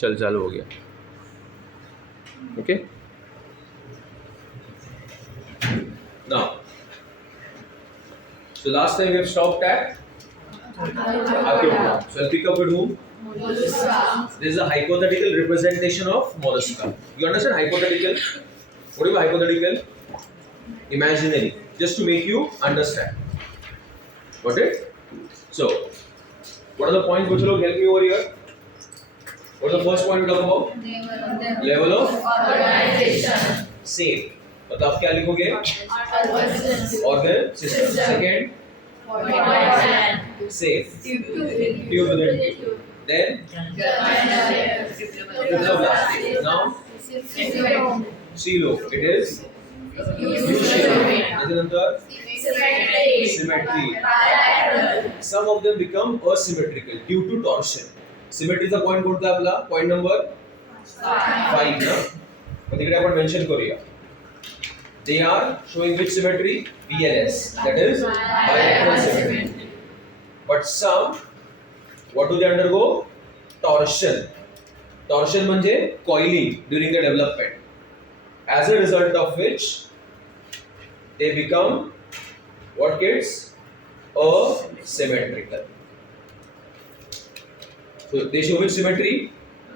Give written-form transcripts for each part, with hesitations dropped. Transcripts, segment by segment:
चल चालू हो गया. Okay. Now, so last time we have stopped at Echinodermata. So I'll pick up with whom? Mollusca. This is a hypothetical representation of Mollusca. You understand hypothetical? What is hypothetical? Imaginary. Just to make you understand. Got it? So, what are the points which will help me over here? What is the first point we talk about? Level of organization. Same. मतलब आप क्या लिखोगे? Organ system. Second. Safe. Tube within tube. Then. Now. Silo. It is. त्याच्यानंतर symmetry. Some of them become asymmetrical due to torsion. Symmetry चा point कोणता आपला? Point number 5 ना. मग तिकडे आपण मेंशन करूया. They are showing which symmetry? BLS. That is bilateral symmetry. But some, what do they undergo? Torsion. Torsion म्हणजे coiling during the development. As a result of which they become what kids? Asymmetrical. So they show which symmetry?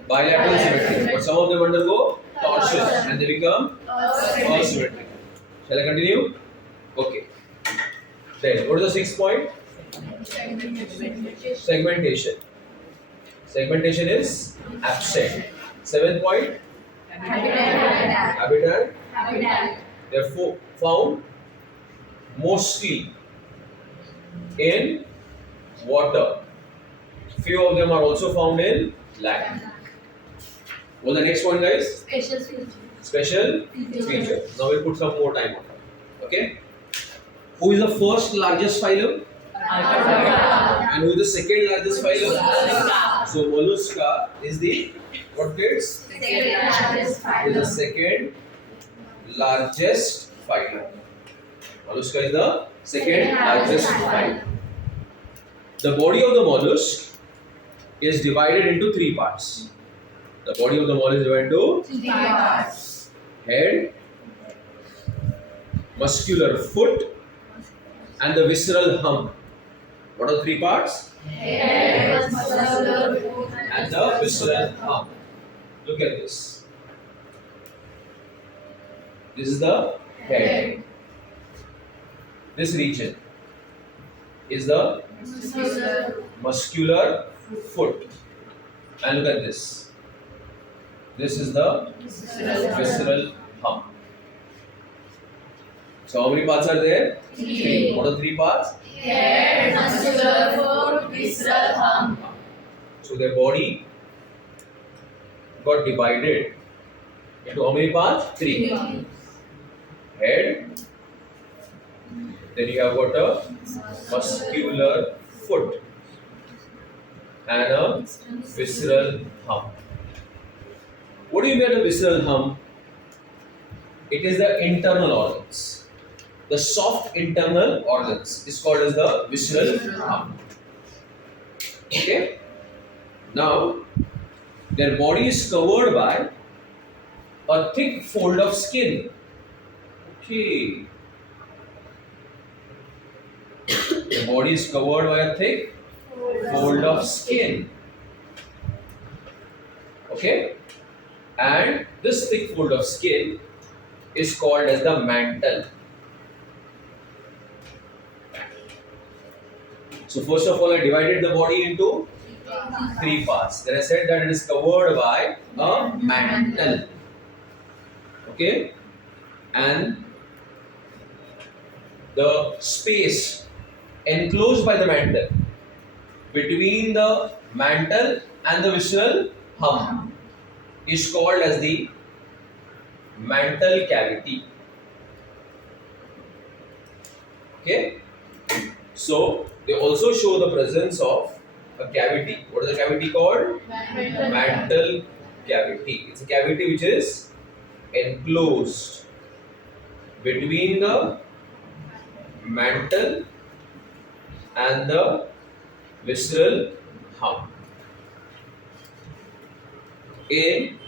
Bilateral symmetry. But some of them undergo torsion and they become asymmetrical. Shall I continue? Okay. Then what is the sixth point? Segmentation. Segmentation is absent. Seventh point? Habitat. They are found mostly in water. Few of them are also found in land. What's the next one, guys? Special feature. Now we'll put some more time on it. Okay? Who is the first largest phylum? And who is the second largest phylum? So Mollusca is the what kids? Second largest phylum. Is the second largest phylum. Mollusca is the second largest phylum. The body of the mollusk is divided into three parts. The body of the mollusk is divided into three parts. Head, muscular foot, and the visceral hump. What are the three parts? Head, muscular foot, and the visceral hump. Look at this. This is the head. This region is the muscular foot. And look at this. This is the visceral hump. So how many parts are there? Three. What are the three parts? Head, muscular foot, visceral hump. So their body got divided into how many parts? Three. Head. Then you have got a muscular foot and a visceral hump. What do you mean by a visceral hump? It is the internal organs. The soft internal organs is called as the visceral hump. Okay? Now, their body is covered by a thick fold of skin. Okay. The body is covered by a thick fold of skin. Okay? And this thick fold of skin is called as the mantle. So first of all, I divided the body into three parts. Then I said that it is covered by a mantle. Okay? And the space enclosed by the mantle between the mantle and the visceral hump is called as the mantle cavity. Okay? So they also show the presence of a cavity. What is the cavity called? Mantle cavity. It's a cavity which is enclosed between the mantle and the visceral hump. in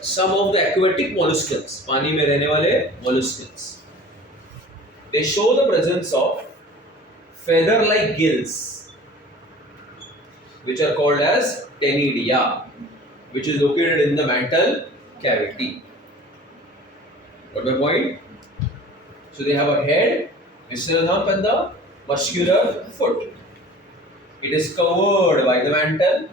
some of the aquatic molluscans, पानी में रहने वाले molluscans, they show the presence of feather-like gills, which are called as ctenidia, which is located in the mantle cavity. Got my point? So they have a head, visceral hump, and the muscular foot. It is covered by the mantle.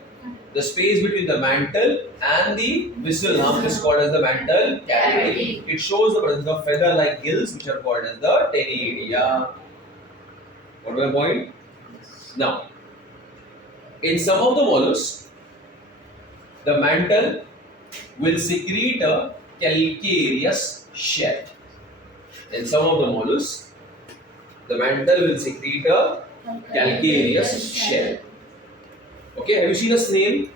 The space between the mantle and the visceral hump is called as the mantle cavity. It shows the presence of feather-like gills, which are called as the ctenidia. Got my point? Now, in some of the mollusks, the mantle will secrete a calcareous shell. In some of the mollusks, the mantle will secrete a calcareous shell. Okay, have you seen a snail?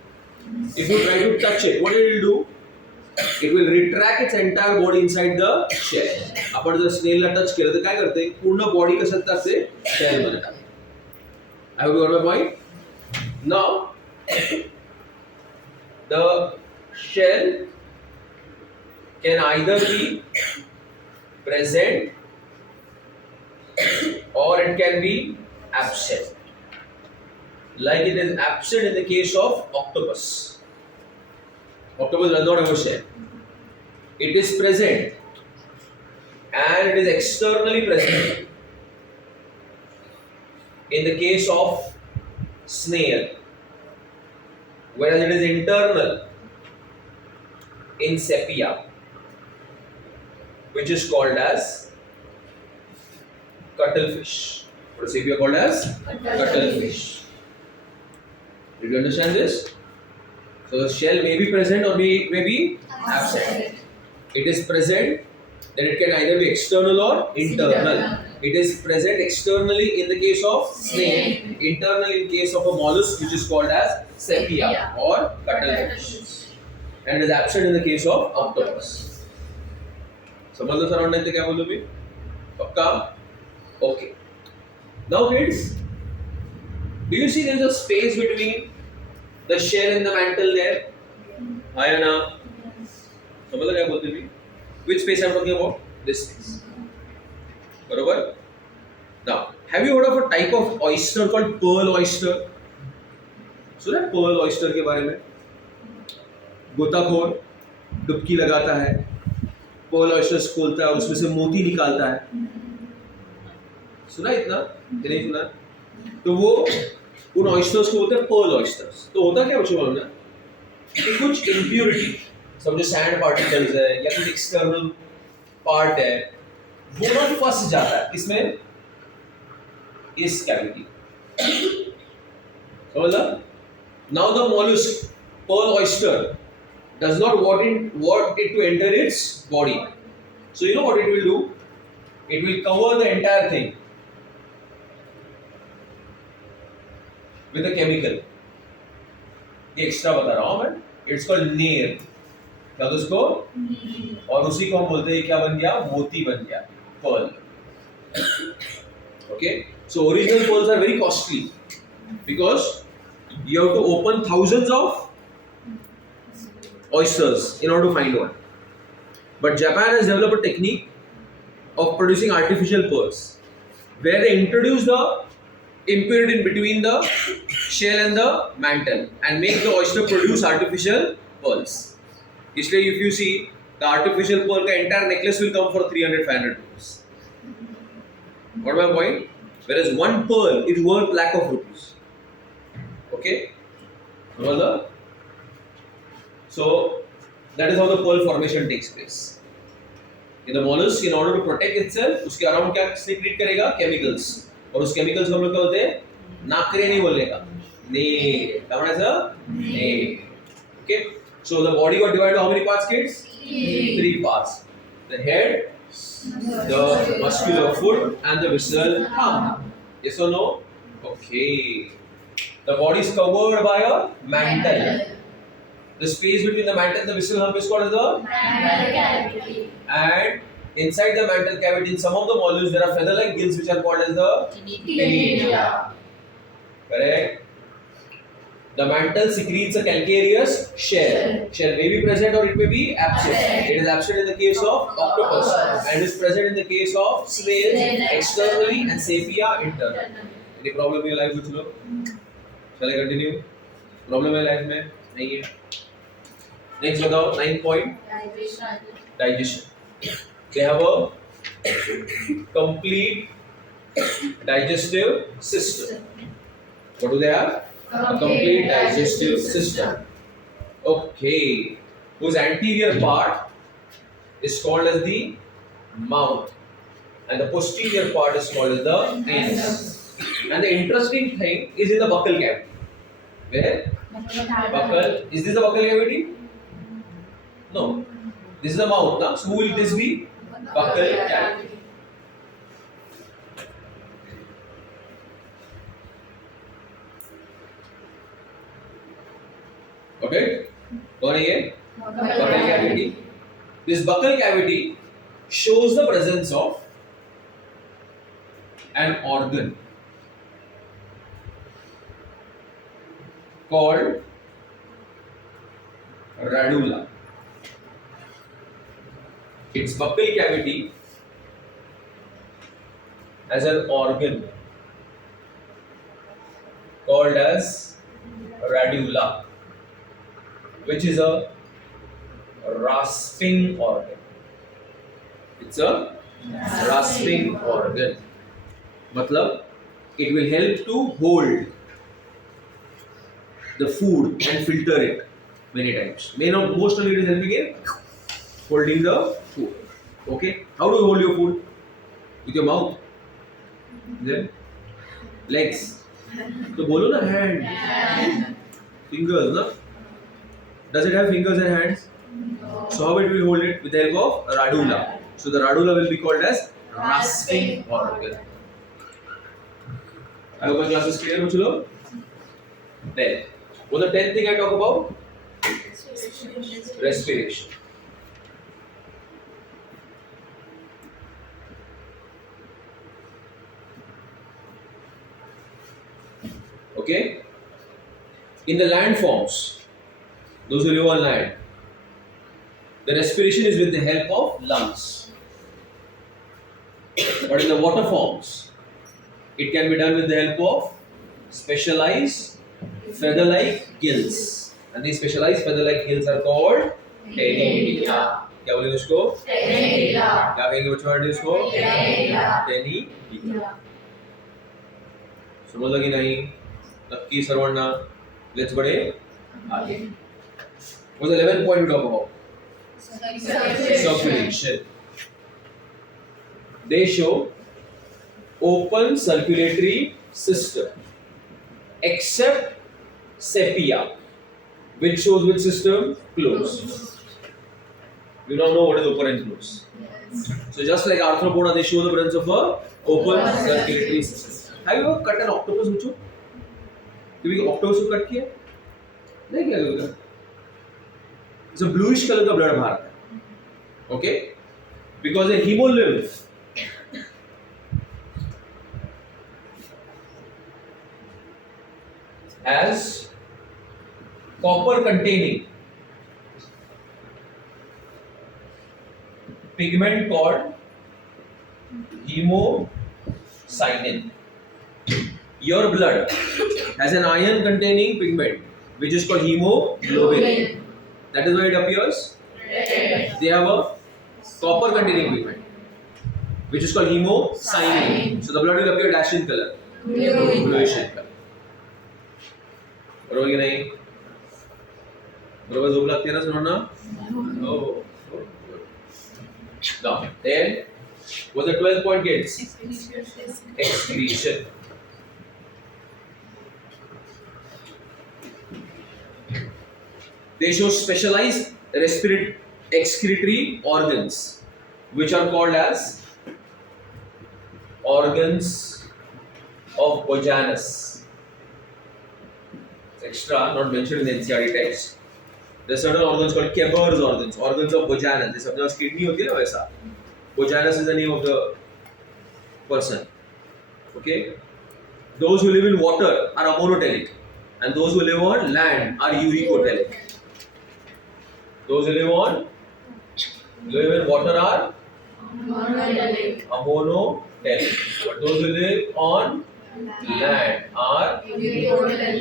If you try to touch it, what it will do? It will retract its entire body inside the shell. आपण जर snail ला touch केलं तर काय करते? पूर्ण body कसं टाकते? Shell मध्ये टाकते. I hope you got my point. Now, the shell can either be present or it can be absent. Like it is absent in the case of octopus. Octopus does not have a shell. It is present and it is externally present in the case of snail, whereas it is internal in sepia, which is called as cuttlefish. What is sepia called as? Cuttlefish. Did you understand this? So the shell may be present or may be absent. It is present, then it can either be external or internal. It is present externally in the case of snail, internally in case of a mollusk, which is called as sepia or cuttlefish, and it is absent in the case of octopus. समझ लो surround नहीं तो क्या बोलूँ भी? पक्का? Okay. Now kids, do you see there is a space between the shell and the mantle there? हाँ या ना? समझ लो क्या बोलते भी? Which space I am talking about? This space. बरोबर? Now, have you heard of a type of oyster called pearl oyster? सुना है pearl oyster के बारे में? गोताखोर डुबकी लगाता है, pearl oysters खोलता है, उसमें से मोती निकालता है. सुना इतना? नहीं सुना? तो वो उन ऑयस्टर्स को बोलते हैं pearl oysters. तो होता क्या बच्चों मालूम ना? कि कुछ impurity, समझो sand particles है या कुछ external part है, वो ना फंस जाता है इसमें, इस कैविटी. समझ ला? Now the mollusk, pearl oyster, does not want it to enter its body. So you know what it will do? It will cover the entire thing with a chemical. ये एक्स्ट्रा बता रहा हूँ मैं. It's called नेर. क्या तो उसको? और उसी को हम बोलते हैं क्या बन गया? मोती बन गया. Pearl. Okay. So original pearls are very costly because you have to open thousands of oysters in order to find one. But Japan has developed a technique of producing artificial pearls, where they introduce the impurity in between the shell and the mantle and make the oyster produce artificial pearls. इसलिए if you see the artificial pearl का entire necklace will come for 300-500 rupees. What my point? Whereas one pearl is worth lakh of rupees. Okay? So that is how the pearl formation takes place. In the mollusk, in order to protect itself, उसके around क्या secrete करेगा? Chemicals. और उस chemicals को हम लोग क्या बोलते हैं? नाकरे नहीं बोलने का. नेर. क्या बोलना है sir? Ner. Okay. So the body got divided into how many parts, kids? Three parts. The head, the muscular foot, and the visceral hump. Yes or no? Okay. The body is covered by a mantle. The space between the mantle and the visceral hump is called as the mantle cavity. And inside the mantle cavity, in some of the mollusks, there are feather-like gills which are called as the ctenidia. Correct? The mantle secretes a calcareous shell. Shell may be present or it may be absent. It is absent in the case of octopus and is present in the case of snails externally and sepia internally. Any problem in your life with look? Shall I continue? Problem in life में नहीं है. Next बताओ 9 point. Digestion. They have a complete digestive system. What do they have? A complete digestive system. Okay. Whose anterior part is called as the mouth and the posterior part is called as the anus. And the interesting thing is in the buccal cavity. Where? Buccal. Is this the buccal cavity? No. This is the mouth. Now, so who will this be? Buccal cavity. Okay? Kौन है ये? Buccal cavity. This buccal cavity shows the presence of an organ called radula. Its buccal cavity has an organ called as radula, which is a rasping organ. It's a rasping organ. Matlab, it will help to hold the food and filter it many times. Mostly it is helping in holding the food. Okay? How do you hold your food? With your mouth. Then legs. So bolo na hand. Fingers, na? Does it have fingers and hands? No. So how it will hold it? With the help of radula. So the radula will be called as rasping organ. I hope my class is clear, Muchulo. Then, what's the 10th thing I talk about? Respiration. Okay? In the land forms, those who live on land, the respiration is with the help of lungs. But in the water forms, it can be done with the help of specialized feather-like gills. And these specialized feather-like gills are called टेनिडिया. क्या बोलेंगे उसको? टेनिडिया. क्या कहेंगे बच्चों इसको? टेनिडिया. समझ लगी नहीं? नक्की सर्वण्णा. Let's बढ़े आगे. What's the 11th point we talk about? Circulation. They show open circulatory system except sepia, which shows which system? Closed. We don't know what is open and closed. Yes. So just like arthropoda, they show the presence of a open circulatory system. Have you ever cut an octopus? कभी octopus को cut किया? नहीं किया कभी. It's a bluish color का blood बाहर आता है. Okay? Because a hemolymph has copper containing pigment called hemocyanin. Your blood has an iron containing pigment which is called hemoglobin. That is why it appears red. They have a copper containing pigment which is called hemocyanin. So the blood will appear dash in color, bluish in color. बरोबर कि नहीं? बरोबर धूप लगती है ना सुनना? No. Now, then, what the 12th point gets? Excretion. They show specialized excretory organs, which are called as organs of Bojanus. Extra, not mentioned in the NCERT text. There are certain organs called Keber's organs, organs of Bojanus. This is kidney होती है ना वैसा. Bojanus is the name of the person. Okay. Those who live in water are amonotelic, And those who live on land are uricotelic. Those who live in water are monotelic. But those who live on land are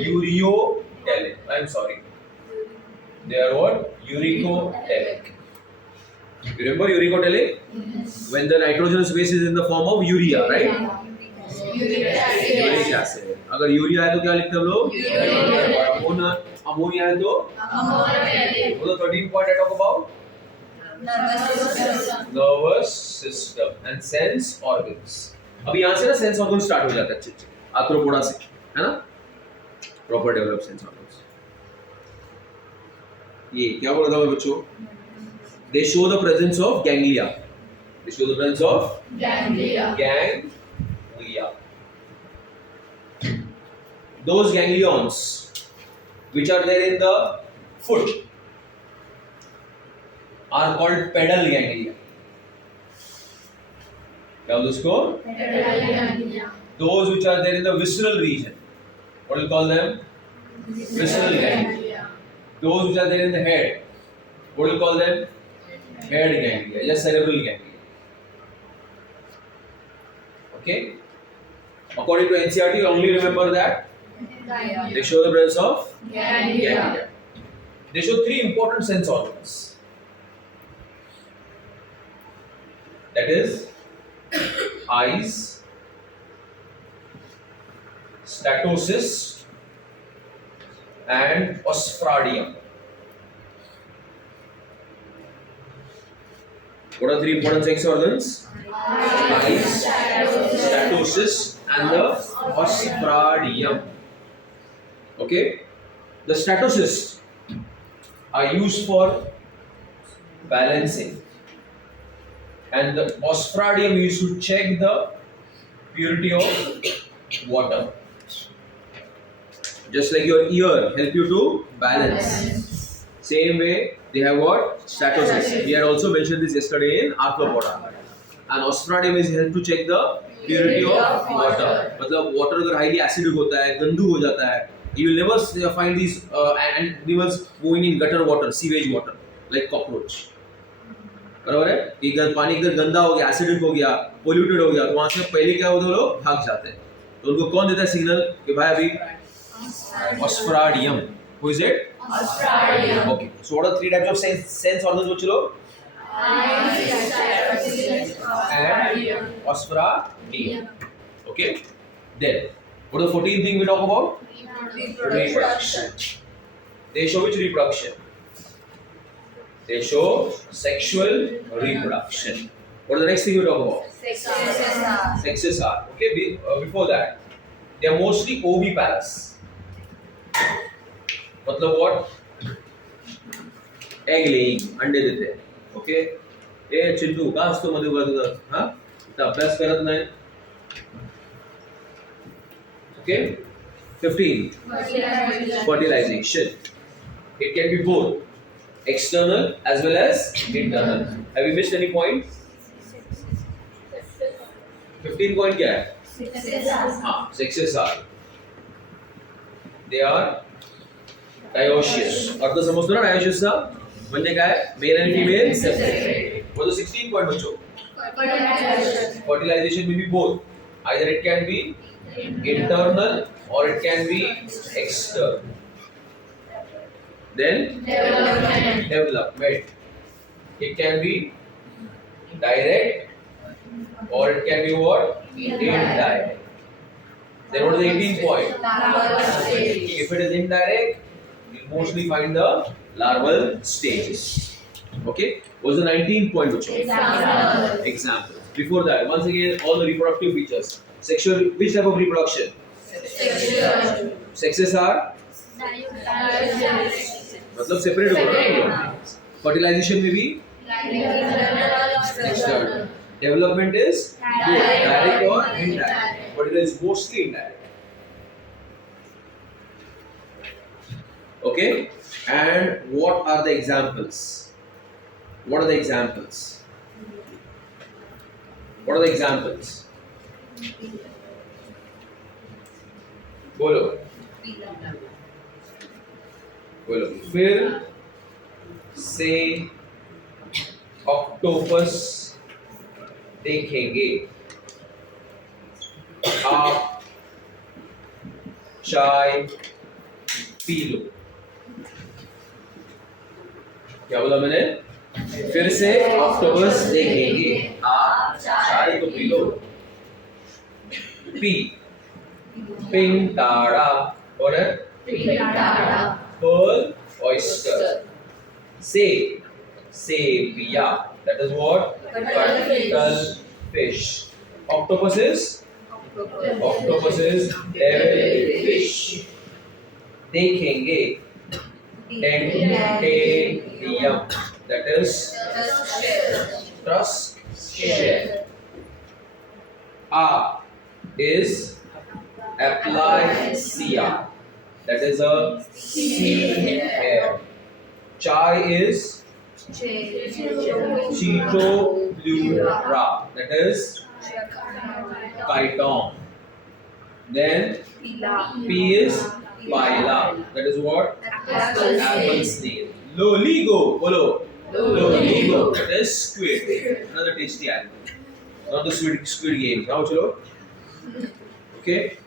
ureotelic. I'm sorry. They are what? Uricotelic. You remember uricotelic? Yes. When the nitrogenous base is in the form of urea, right? Uric acid. अगर urea है तो क्या लिखते हैं हम लोग? Ammonia है तो वो तो 13 point I talk about nervous system and sense organs. अब यहाँ से ना sense organs start हो जाता है अच्छे आर्थ्रोपोडा से, है ना? Proper develop sense organs. ये क्या बोल रहा था मैं बच्चों? They show the presence of ganglia. They show the presence of ganglia. Those ganglions which are there in the foot are called pedal ganglia. क्या बोलते उसको? Pedal ganglia. Those which are there in the visceral region, what do you call them? Visceral ganglia. Those which are there in the head, what do you call them? Head ganglia, just cerebral ganglia. Okay? According to NCERT, you only remember that they show the presence of ganglia. They show 3 important sense organs. That is eyes, statocyst, and osphradium. What are 3 important sex organs? Eyes, statocyst, and the osphradium. Okay? The statocysts are used for balancing, and the osphradium used to check the purity of water. Just like your ear help you to balance. Same way they have what? Statocysts. We had also mentioned this yesterday in arthropoda. And osphradium is help to check the purity of water. मतलब water अगर highly acidic होता है, गंदू हो जाता है, you will never find these animals moving in gutter water, sewage water, like cockroach. बराबर है? कि पानी अगर गंदा हो गया, acidic हो गया, polluted हो गया, तो वहाँ से पहले क्या होता है, लोग भाग जाते हैं. तो उनको कौन देता है सिग्नल कि भाई अभी osphradium. Who is it? Osphradium. Okay. So what are 3 types of sense organs बच्चों? And osphradium. Okay. Then what is the 14th thing we talk about? Reproduction. They show which reproduction? They show sexual reproduction. What is the next thing we talk about? Sexes are. Okay. Before that, they are mostly oviparous. मतलब what? Egg laying, अंडे देते हैं. Okay. ए चिंटू का असतो मध्ये उभा तुझा, हाँ? इतना अभ्यास करत नाही. Okay. 15. Fertilization. It can be both external as well as internal. Have you missed any point? 15 point क्या है? हाँ, sexes are. They are dioecious. अर्थ समजतो ना dioecious चा? म्हणजे काय? Male and female separate. वो तो 16 point बच्चों. Fertilization may be both. Either it can be internal or it can be external. Then development. It can be direct or it can be what? Indirect. Then what is the 18th point? If it is indirect, you mostly find the larval stages. Okay? What's the 19th point? Example. Before that, once again, all the reproductive features. Sexual, which type of reproduction? Sexes are? मतलब separate हो रहा है. Fertilization may be external. Development is both direct or indirect. But it is mostly indirect. Okay? And what are the examples? What are the examples? What are the examples? Bolo. बोलो फिर से octopus देखेंगे। आप चाय P low. क्या बोला मैंने? फिर से ऑक्टोपस देखेंगे, आप चाय तो पी लो। पी पिंटाड़ा और pearl oyster. Sepia, that is what? Cuttlefish. Octopus is devilfish. देखेंगे dentarium, that is tusk shell. A is Aplysia, that is a sea hare. Chai is Cheetoblura, that is chiton. Then P is Pila, that is what? Apple snail. Loligo, bolo. Loligo, that is squid. Another tasty animal. Not the squid game. Now, chalo. Okay.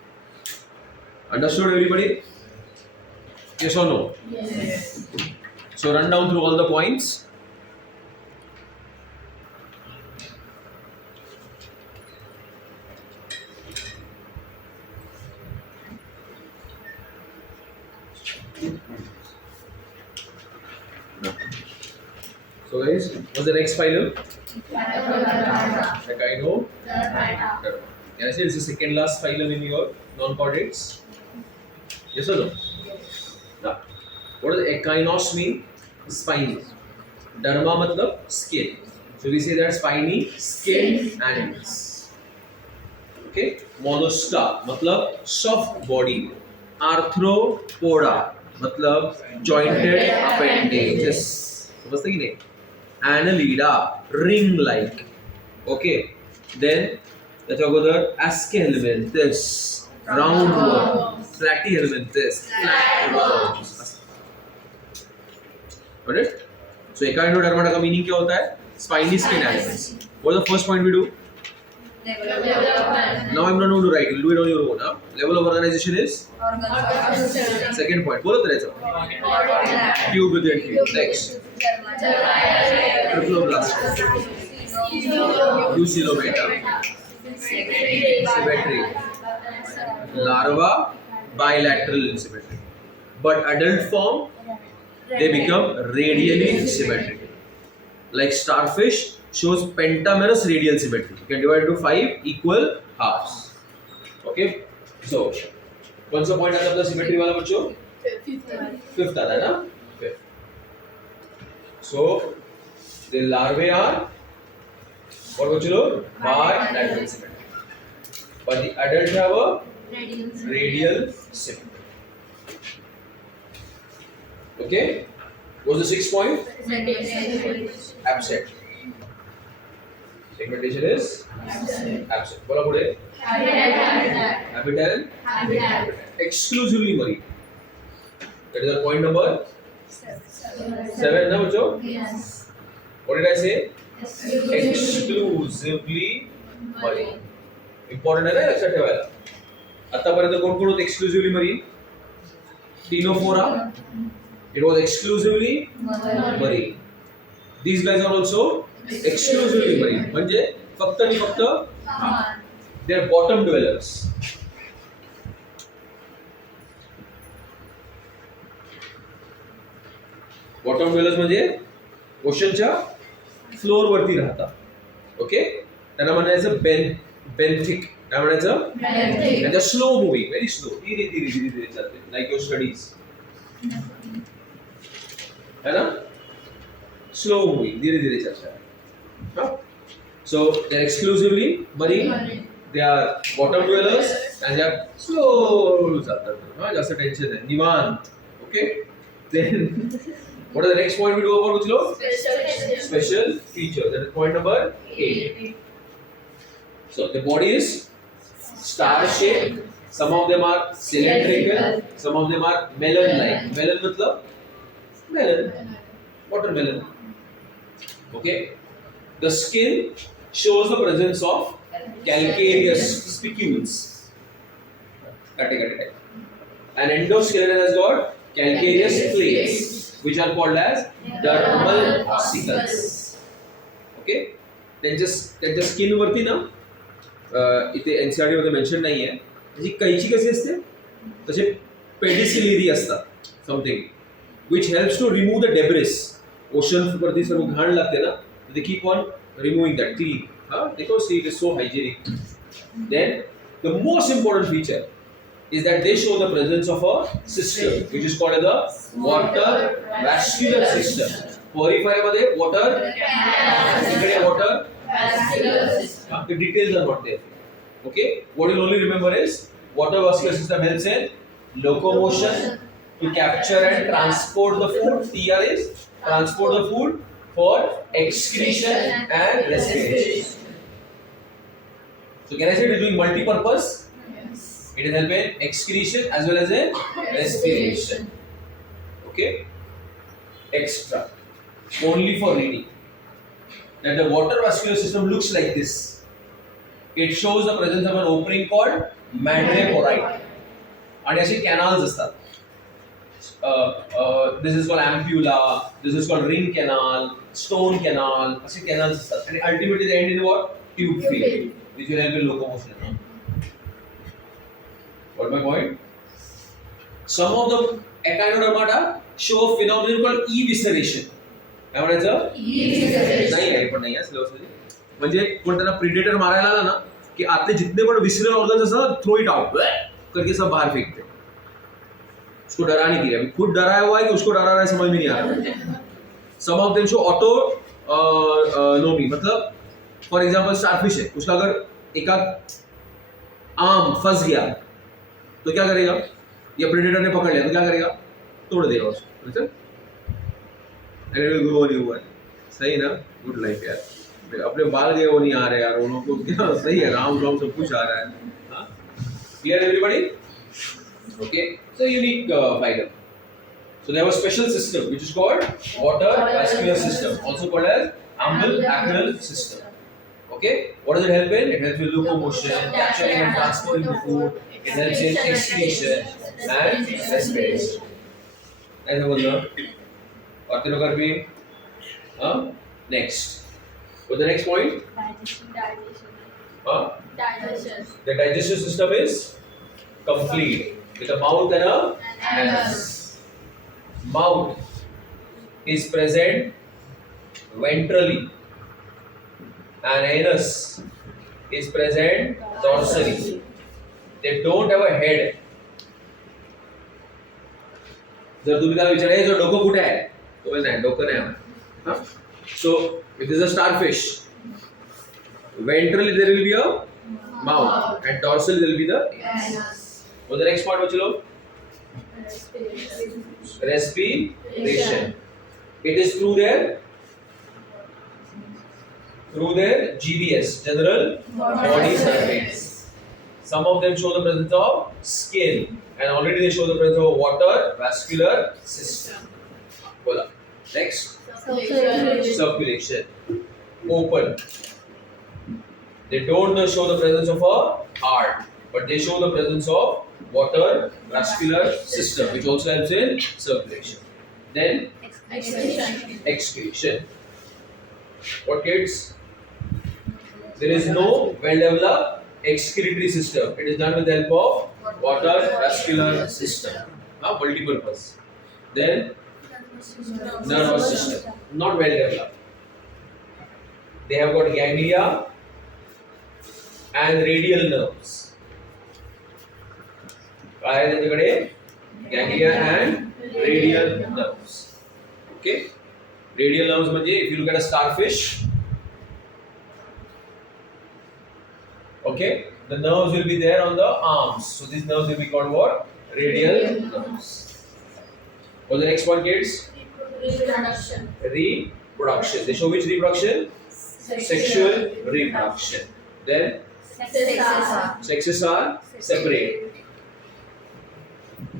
Understood, everybody? Yes or no? Yes. So run down through all the points. So guys, what's the next phylum? Echinodermata. Can I say it's the second last phylum in your non-chordates? Yes or no? Now, what does echinos mean? Spiny. Derma matlab skin. So we say that spiny skin animals. Okay. Mollusca matlab soft body. Arthropoda matlab jointed appendages. समझते कि नहीं? Annelida ring like. Okay. Then त्याच्याबरोबर Aschelminthus roundworm. Platyhelminthes flatworms. Got it? So Echinodermata का meaning क्या होता है? Spiny skin animals. What is the first point we do? Now I'm not going to write. You'll do it on your own. Huh? Level of organization is? Second point. बोलो तो रहता. Tube within tube. Next. Triploblast. Eucylomata. Symmetry. Larva, bilateral symmetry. But adult form, they become radially symmetric. Like starfish shows pentamerous radial symmetry. You can divide into 5 equal halves. Okay? So, कौन सा point आता है अपना symmetry वाला बच्चों? Fifth आता है ना? Fifth. So, the larvae are और बच्चों लोग bilateral symmetry. But the adults have a radial symmetry. Okay? What's the sixth point? Absent. Segmentation is absent. बोला पुढे. Habitat. Exclusively marine. That is the point number 7 ना बच्चों? Yes. What did I say? Exclusively marine. Important है ना लक्षात ठेवायला. आतापर्यंत कोण कोण होते exclusively marine? Ctenophora. It was exclusively marine. These guys are also exclusively marine. म्हणजे फक्त आणि फक्त they are bottom dwellers. Bottom dwellers म्हणजे ओशनच्या फ्लोर वरती राहतात. ओके? त्यांना म्हणायचं benthic. काय म्हणायचं? त्यांच्या स्लो मूव्हिंग, व्हेरी स्लो. धीरे चालते. Like your studies. है ना? Slow moving, धीरे चलता है. So they are exclusively marine. They are bottom dwellers and they are slow चलता है. जास्त टेंशन है. निवांत. Okay? Then what is the next point we do about कुछ लोग? Special features. That is point number 8. So the body is star shaped. Some of them are cylindrical. Some of them are melon-like. Melon मतलब Melon. Watermelon. Okay. The skin shows the presence of calcareous spicules. Got it. An endoskeleton has got calcareous plates, which are called as dermal ossicles. Okay. त्यांच्या skin वरती ना इथे NCERT मध्ये mention नाही आहे. त्याची कैची कशी असते तसे पेडिसिलिरी असतात something which helps to remove the debris. Ocean वरती सर्व घाण लागते ना, they keep on removing that clean. देखो see it is so hygienic. Then the most important feature is that they show the presence of a system which is called the water vascular system. Purifier मध्ये water, इकडे water vascular system. The details are not there. Okay, what you'll only remember is water vascular system helps in locomotion, to capture and transport the food. TR is transport the food for excretion and respiration. So can I say it is doing multi-purpose? It is helping excretion as well as in respiration. Okay. Extra. Only for reading. That the water vascular system looks like this. It shows the presence of an opening called madreporite. And असे canals असतात. This is called ampulla. This is called ring canal, stone canal. असे canals असतात. And ultimately they end in what? Tube field, which will help in locomotion. What my point? Some of the Echinodermata show a phenomenon called evisceration. काय म्हणायचं? नाही आहे पण नाही आहे syllabus मध्ये. म्हणजे कोण त्यांना प्रिडेटर मारायला आला ना की आतले जितने पण विसरल ऑर्गन्स असतात थ्रो इट आउट करके सब बाहर फेंकते. उसको डराने के लिए. अभी खुद डराया हुआ है कि उसको डरा रहा है समझ में नहीं आ रहा. Some of them show autonomy. मतलब फॉर एग्जाम्पल स्टारफिश है, उसका अगर एक आर्म फंस गया तो क्या करेगा, या प्रेडेटर ने पकड़ लिया तो क्या करेगा, तोड़ देगा उसको. सही ना, गुड लाइफ यार. अपने बाल गए वो नहीं आ रहे यार, उन को क्या सही है, राम राम सब कुछ आ रहा है. Clear everybody? Okay. So unique fibre. So they have a special system which is called water vascular system, also called as ambulacral system. Okay, what does it help in? It helps with locomotion, capturing and transporting the food. It helps in excretion and respiration. ऐसा बोलना. और तीनों कर भी. Next. What's the next point? Digestion. The digestive system is complete with a mouth and a anus. Mouth is present ventrally and anus is present dorsally. They don't have a head. जर तुम्ही त्याला विचारले जो डोकं कुठे आहे, तो बोलतो नाही डोकं नाही आहे. So if this is a starfish, ventrally there will be a mouth and dorsally there will be the anus. What's the next part बच्चों? Respiration. It is through their GBS, general body surface. Some of them show the presence of skin, and already they show the presence of water vascular system. Bola. Next, circulation. Open. They don't show the presence of a heart, but they show the presence of water vascular system, which also helps in circulation. Then excretion. What kids? There is no well-developed excretory system. It is done with the help of water vascular system. Multi-purpose. Then nervous system, not well-developed. They have got ganglia and radial nerves. काय आहे त्यांच्याकडे? गॅंग्लिया and radial nerves. Okay, radial nerves म्हणजे if you look at a starfish, okay, the nerves will be there on the arms. So these nerves will be called what? Radial nerves. What's the next one, kids? Reproduction. Reproduction. They show which reproduction? Sexual reproduction. Then sexes are separate.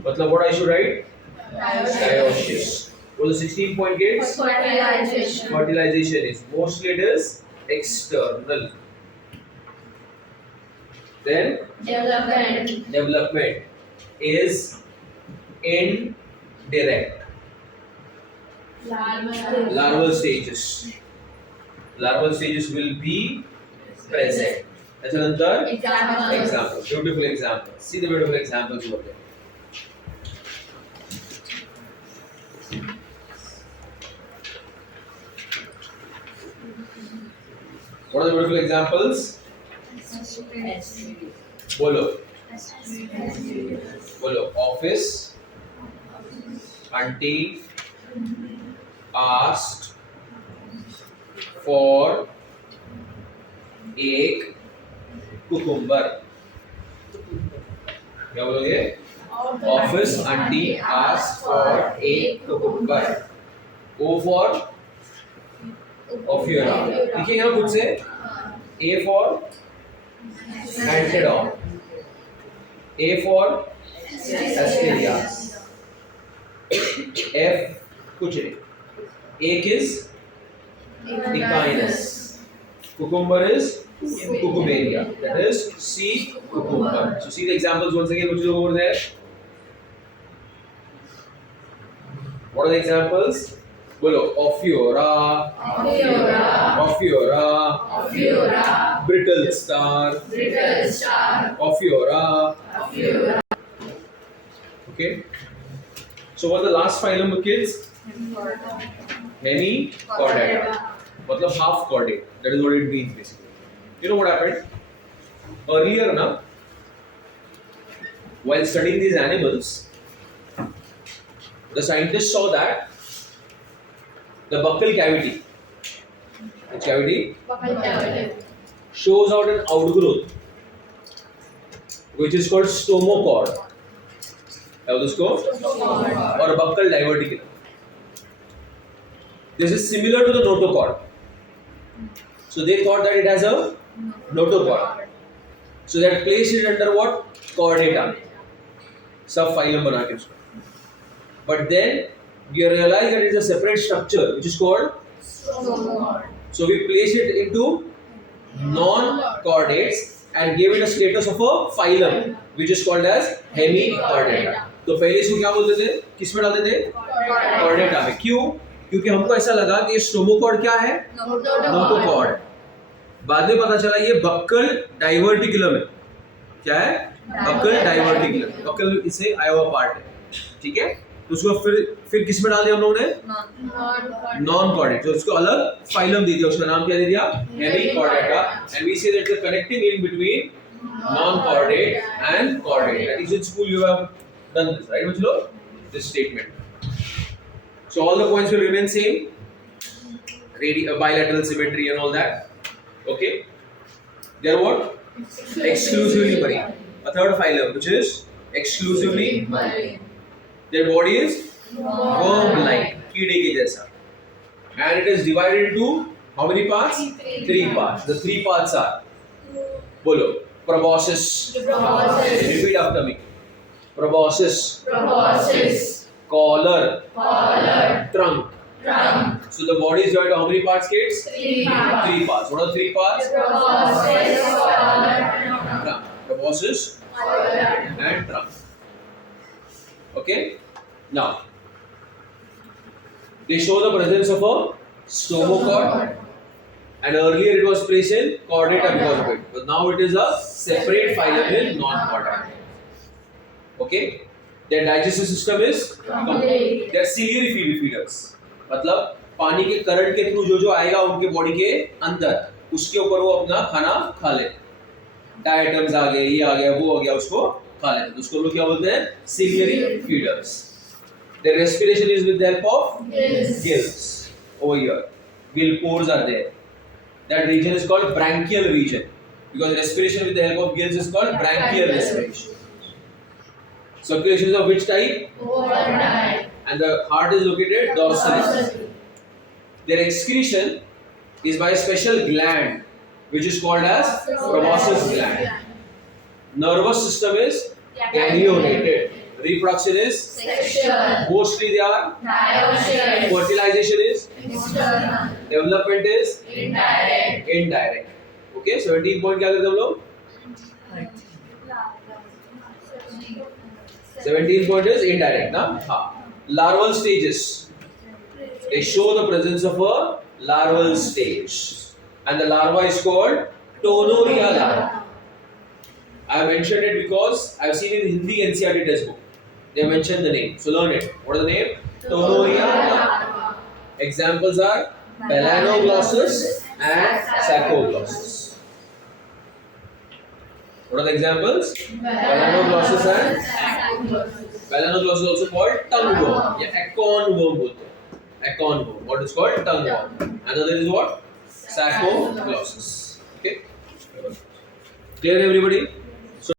मतलब what I should write? Dioecious. What are the 16-point gates? Fertilization. Fertilization is mostly it is external. Then development is indirect. Larval stages. Larval stages will be present. That's another example. Beautiful example. See the beautiful examples over there. What are the beautiful examples? Bolo. Bolo. Office. Auntie asked for एक cucumber. क्या बोलोगे? Office auntie asked for एक cucumber. O for Ophiura. लिखिए यहाँ खुद से. A for Antedon. A for Asterias. F कुछ नहीं. Egg is Echinus. Cucumber is Cucumberia. That is C. Cucumber. So see the examples once again which is over there. What are the examples? Bolo. Ophiura. Brittle star. Ophiura. Okay. So what are the last phylum, kids? Hemichordata. मतलब half chordate. That is what it means basically. You know what happened? Earlier, while studying these animals, the scientists saw that the buccal cavity, which cavity? Shows out an outgrowth, which is called stomochord. Or buccal diverticulum. This is similar to the notochord. So they thought that it has a notochord. So they placed it under what? Chordata. Subphylum bana ke usko. But then we realized that it is a separate structure which is called stomochord. So we placed it into non-chordates and gave it a status of a phylum which is called as Hemichordata. तो पहले इसको क्या बोलते थे? किस में डालते थे? Chordata में. क्यों? क्योंकि हमको ऐसा लगा कि ये स्टोमोकॉर्ड क्या है? नोटोकॉर्ड. बाद में पता चला ये बक्कल डाइवर्टिकुलम है. क्या है? Buckle diverticulum. बक्कल इससे आया हुआ पार्ट है. ठीक है? तो उसको फिर किस में डाल दिया हम लोगों ने? Non chordate. तो उसको अलग फाइलम दे दिया. उसका नाम क्या दे दिया? Hemichordata. And we say that the connecting link between non chordate and chordate. That is in school you have done this, right, बच्चों? This statement. So all the points will remain same. Bilateral symmetry and all that. Okay. They are what? Exclusively marine. A third phylum which is exclusively marine. Their body is worm-like, कीड़े के जैसा. And it is divided into how many parts? 3 parts. The 3 parts are, बोलो, proboscis. Repeat after me. Proboscis. Collar. Trunk. So the body is divided into how many parts, kids? 3 parts. What are the 3 parts? Proboscis, and trunk. Okay. Now they show the presence of a stomochord, and earlier it was placed in chordata because of it, but now it is a separate phylum in non-chordata. Okay. Their digestive system is complete. They are ciliary feeders. मतलब पानी के current के through जो आएगा उनके body के अंदर उसके ऊपर वो अपना खाना खा ले. डायटम्स आ गए, ये आ गया, वो आ गया, उसको खा लेते. उसको लोग क्या बोलते हैं? Ciliary feeders. Their respiration is with the help of gills. Over here, gill pores are there. That region is called branchial region because respiration with the help of gills is called branchial respiration. Circulation is of which type? And the heart is located dorsally. Their excretion is by a special gland which is called as proboscis gland. Nervous system is ganglionated. Reproduction is Sexual. mostly they are. Dioecious. Fertilization is. External. Development is Indirect. indirect. Okay, 17 point क्या करते हैं हम लोग? 17 point is indirect, ना? हाँ. Larval stages. They show the presence of a larval stage, and the larva is called Tonoria larva. I have mentioned it because I have seen in Hindi NCERT test book. They have mentioned the name, so learn it. What is the name? Tonoria larva. Examples are Melanoglossus and Saccoglossus. What are the examples? Melanoglossus and Melanoglossus is also called tongue worm. Yeah, acorn worm बोलते हैं. Acorn worm. What is called tongue worm. Another is what? Saccoglossus. Okay. Clear everybody?